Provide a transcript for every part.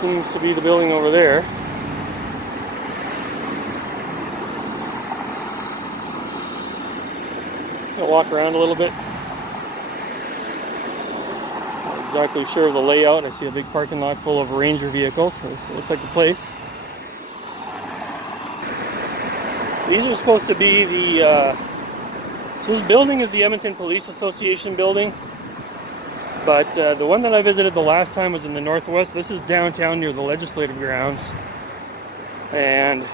seems to be the building over there. I'll walk around a little bit. Not exactly sure of the layout. I see a big parking lot full of Ranger vehicles, so it looks like the place. These are supposed to be the, so this building is the Edmonton Police Association building, but the one that I visited the last time was in the northwest. This is downtown near the legislative grounds, and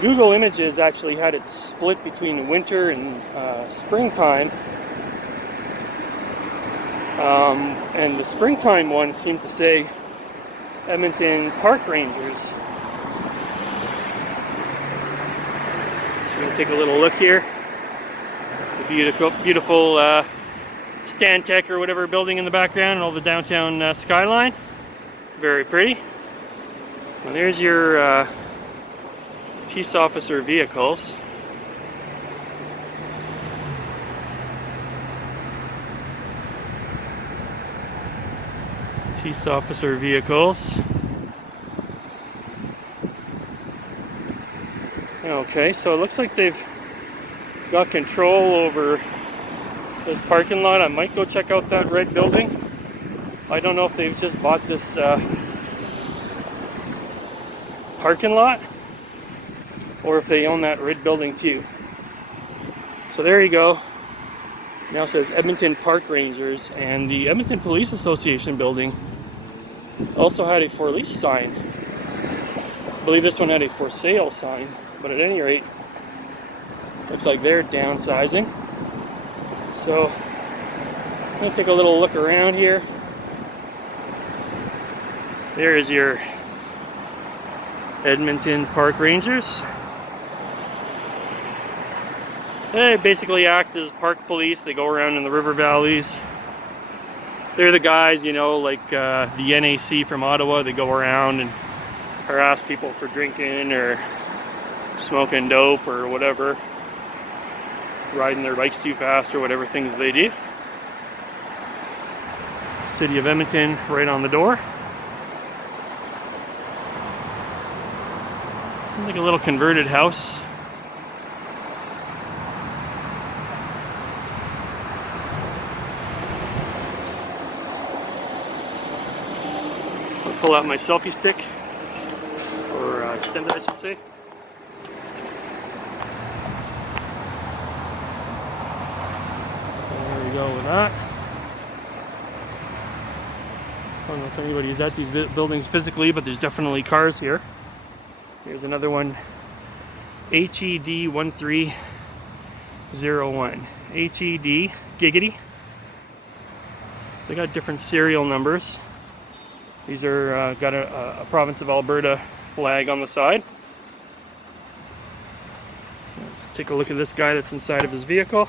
Google Images actually had it split between winter and springtime, and the springtime one seemed to say Edmonton Park Rangers. So we're going to take a little look here. The beautiful Stantec or whatever building in the background and all the downtown skyline. Very pretty. And there's your peace officer vehicles. Peace officer vehicles. Okay, so it looks like they've got control over this parking lot. I might go check out that red building. I don't know if they've just bought this parking lot or if they own that red building too. So there you go. Now it says Edmonton Park Rangers, and the Edmonton Police Association building also had a for lease sign. I believe this one had a for sale sign, but at any rate, looks like they're downsizing. So I'm going to take a little look around here. There's your Edmonton Park Rangers. They basically act as park police. They go around in the river valleys. They're the guys, you know, like the NAC from Ottawa. They go around and harass people for drinking or smoking dope or whatever, riding their bikes too fast or whatever things they do. City of Edmonton right on the door. Like a little converted house. I'll pull out my selfie stick, or extender I should say. So there we go with that. I don't know if anybody's at these buildings physically, but there's definitely cars here. Here's another one, HED 1301. HED, giggity. They got different serial numbers. These are got a province of Alberta flag on the side. Let's take a look at this guy that's inside of his vehicle.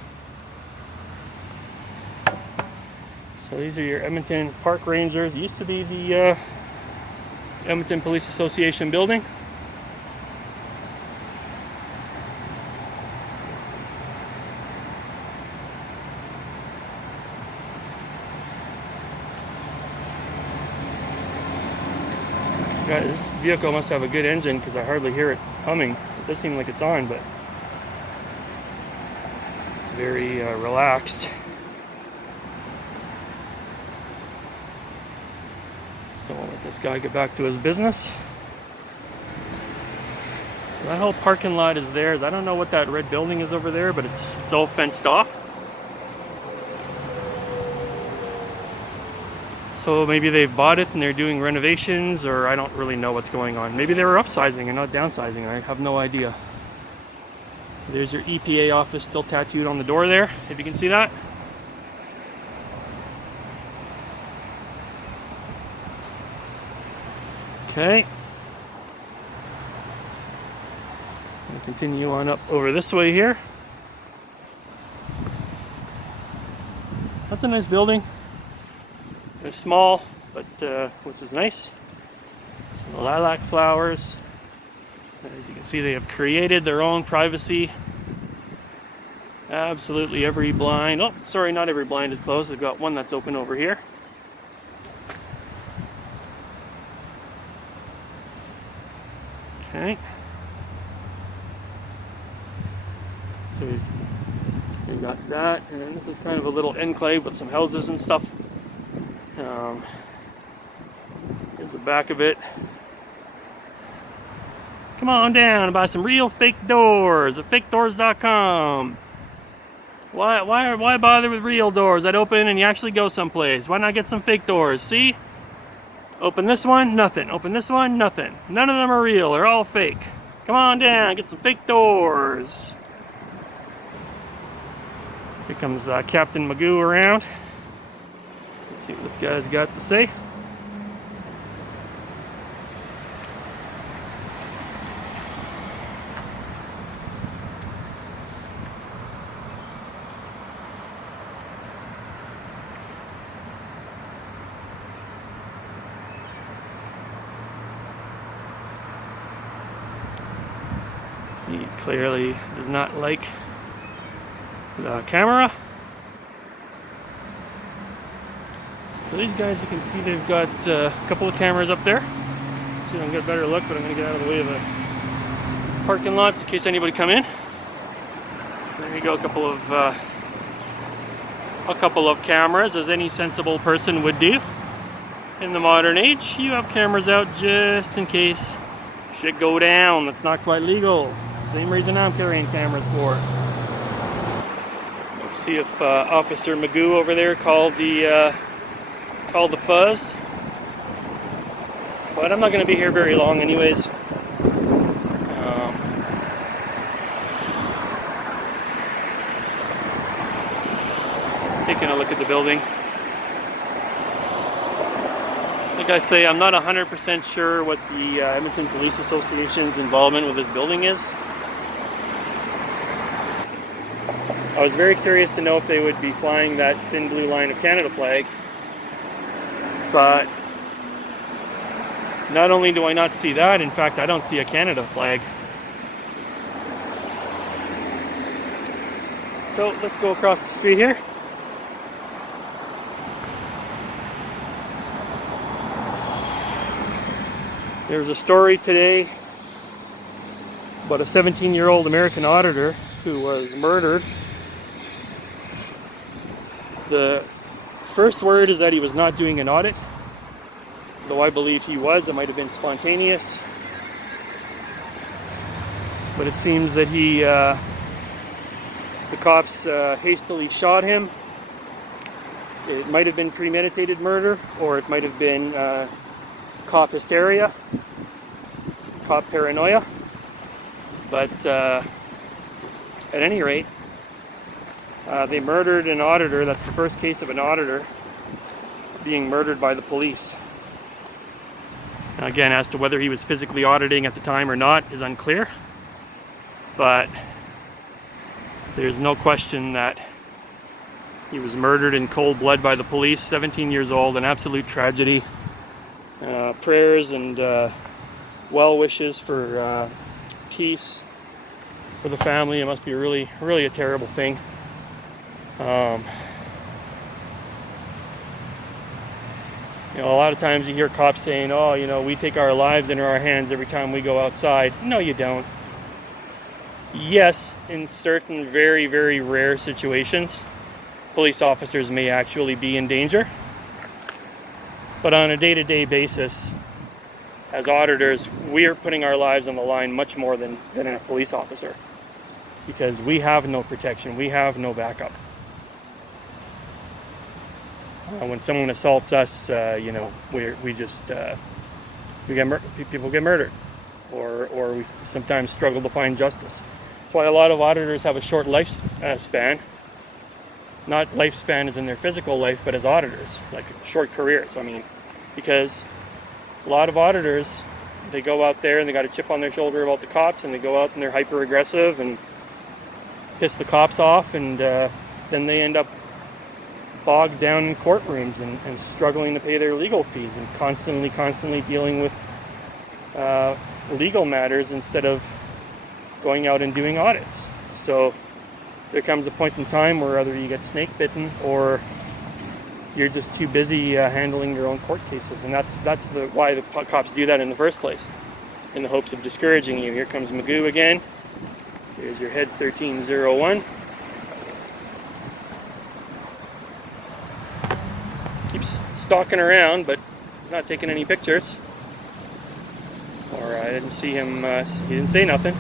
So these are your Edmonton Park Rangers. It used to be the Edmonton Police Association building. This vehicle must have a good engine because I hardly hear it humming. It does seem like it's on, but it's very relaxed. So I'll let this guy get back to his business. So that whole parking lot is theirs. I don't know what that red building is over there, but it's all fenced off. So maybe they've bought it and they're doing renovations, or I don't really know what's going on. Maybe they were upsizing and not downsizing. I have no idea. There's your EPA office still tattooed on the door there, if you can see that. Okay. We'll continue on up over this way here. That's a nice building. They're small, but which is nice. Some lilac flowers. As you can see, they have created their own privacy. Absolutely every blind. Oh, sorry, not every blind is closed. They've got one that's open over here. think. So we've got that, and then this is kind of a little enclave with some houses and stuff. Here's the back of it. Come on down and buy some real fake doors at fakedoors.com. Why bother with real doors that open and you actually go someplace? Why not get some fake doors? See? Open this one, nothing. Open this one, nothing. None of them are real. They're all fake. Come on down, get some fake doors. Here comes Captain Magoo around. Let's see what this guy's got to say. He clearly does not like the camera. So these guys, you can see they've got a couple of cameras up there. See if I can get a better look, but I'm going to get out of the way of the parking lots in case anybody come in. There you go, a couple of cameras, as any sensible person would do. In the modern age, you have cameras out just in case shit go down that's not quite legal. Same reason I'm carrying cameras for. Let's see if Officer Magoo over there called the fuzz. But I'm not going to be here very long anyways. Just taking a look at the building. Like I say, I'm not 100% sure what the Edmonton Police Association's involvement with this building is. I was very curious to know if they would be flying that thin blue line of Canada flag, but not only do I not see that, in fact, I don't see a Canada flag. So let's go across the street here. There was a story today about a 17-year-old American auditor who was murdered. The first word is that he was not doing an audit, though I believe he was. It might have been spontaneous. But it seems that the cops hastily shot him. It might have been premeditated murder, or it might have been cop hysteria, cop paranoia. But at any rate, they murdered an auditor. That's the first case of an auditor being murdered by the police. Now again, as to whether he was physically auditing at the time or not is unclear, but there's no question that he was murdered in cold blood by the police. 17 years old, an absolute tragedy. Prayers and well wishes for peace for the family. It must be really a terrible thing. You know, a lot of times you hear cops saying, oh, you know, we take our lives into our hands every time we go outside. No, you don't. Yes, in certain very rare situations, police officers may actually be in danger. But on a day-to-day basis, as auditors, we are putting our lives on the line much more than a police officer, because we have no protection, we have no backup. When someone assaults us, you know, people get murdered, or we sometimes struggle to find justice. That's why a lot of auditors have a short lifespan. Not lifespan as in their physical life, but as auditors, like short careers. I mean, because a lot of auditors, they go out there and they got a chip on their shoulder about the cops, and they go out and they're hyper aggressive and piss the cops off, and then they end up bogged down in courtrooms and struggling to pay their legal fees, and constantly dealing with legal matters instead of going out and doing audits. So there comes a point in time where either you get snake bitten or you're just too busy handling your own court cases, and that's why the cops do that in the first place. in the hopes of discouraging you. Here comes Magoo again. Here's your head 1301. Keeps stalking around, but he's not taking any pictures. Or I didn't see him, he didn't say nothing.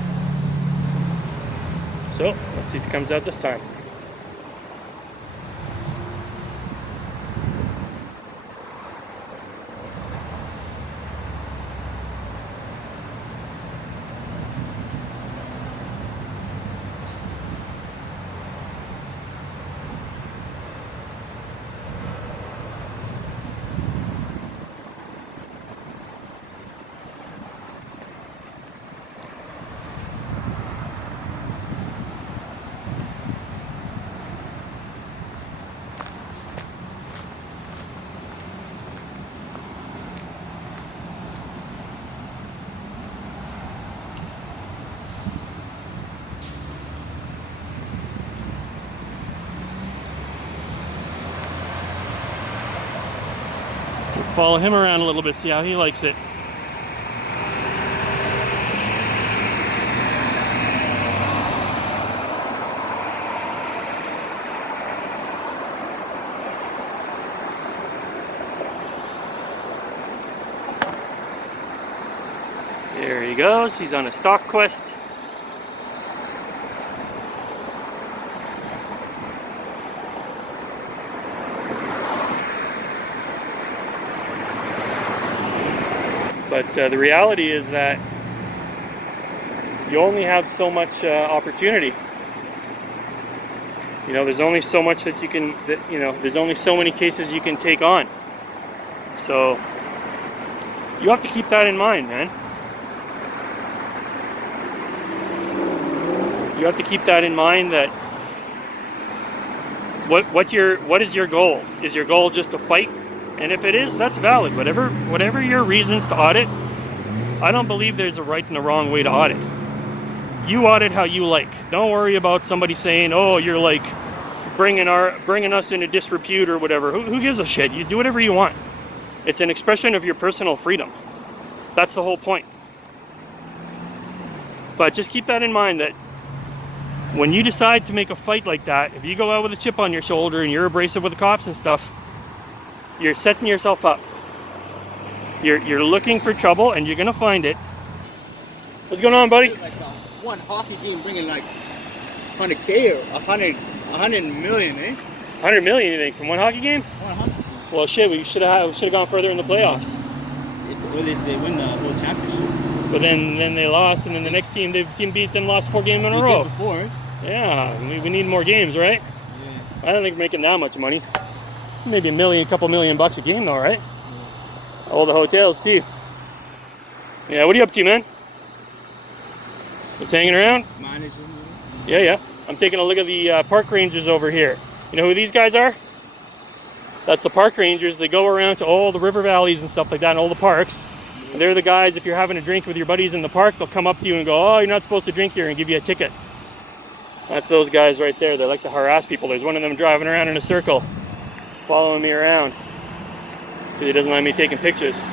So, let's see if he comes out this time. Follow him around a little bit, see how he likes it. There he goes, he's on a stalk quest. But the reality is that you only have so much opportunity. You know, there's only so much that you can, there's only so many cases you can take on. So you have to keep that in mind, man. You have to keep that in mind, that what is your goal? Is your goal just to fight? And if it is, that's valid. Whatever your reasons to audit, I don't believe there's a right and a wrong way to audit. You audit how you like. Don't worry about somebody saying, "Oh, you're like bringing us into disrepute" or whatever. Who gives a shit? You do whatever you want. It's an expression of your personal freedom. That's the whole point. But just keep that in mind, that when you decide to make a fight like that, if you go out with a chip on your shoulder and you're abrasive with the cops and stuff, you're setting yourself up. You're looking for trouble, and you're gonna find it. What's going on, buddy? Like one hockey game bringing like 100K or 100 million, eh? 100 million, you think, from one hockey game? 100. Well, shit, we should have gone further in the playoffs. If they win the whole championship. But then they lost, and then the next team beat them, lost 4 games in a row. Before. Yeah, we need more games, right? Yeah. I don't think we're making that much money. Maybe a couple million bucks a game though, right? All the hotels too. Yeah, what are you up to, man? Just hanging around? Management. Yeah. I'm taking a look at the park rangers over here. You know who these guys are? That's the park rangers. They go around to all the river valleys and stuff like that, and all the parks. And they're the guys, if you're having a drink with your buddies in the park, they'll come up to you and go, "Oh, you're not supposed to drink here," and give you a ticket. That's those guys right there. They like to harass people. There's one of them driving around in a circle, following me around, because he doesn't like me taking pictures.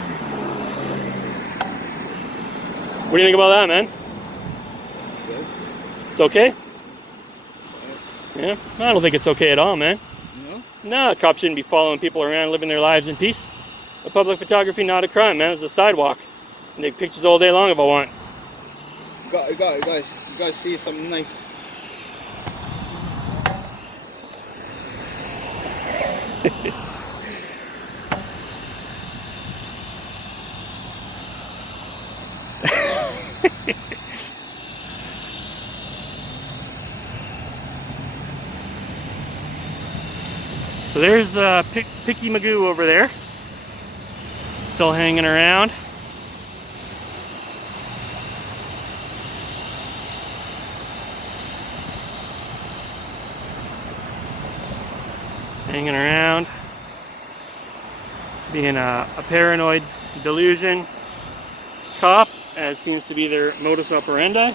What do you think about that, man? Good. It's okay? Yeah? I don't think it's okay at all, man. No? No, cops shouldn't be following people around, living their lives in peace. A public photography, not a crime, man. It's a sidewalk. I can take pictures all day long if I want. You guys see something nice. So there's Picky Magoo over there, still hanging around. Hanging around, being a paranoid delusion cop, as seems to be their modus operandi.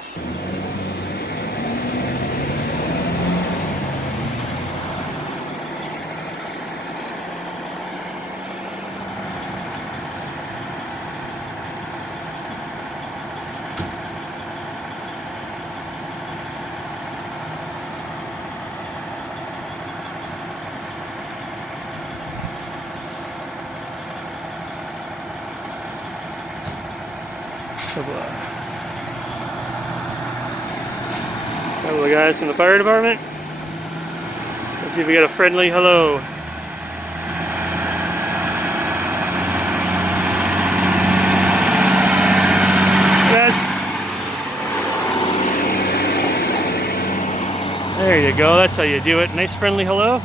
Couple of guys from the fire department. Let's see if we got a friendly hello. Yes. There you go. That's how you do it. Nice friendly hello.